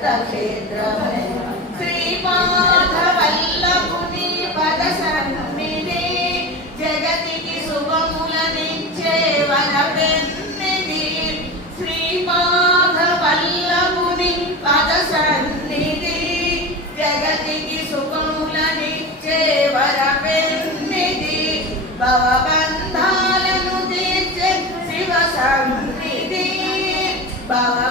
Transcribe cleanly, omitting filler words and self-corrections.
తీర్థక్షేత్రము శ్రీపాదవల్లభుని పద సన్నిధి జగతికి శుభములనిచ్చే వరపెన్నిధి శ్రీపాదవల్లభుని పద సన్నిధి జగతికి శుభములనిచ్చే వరపెన్నిధి భవబంధాలను తీర్చే శివ సన్నిధి భవ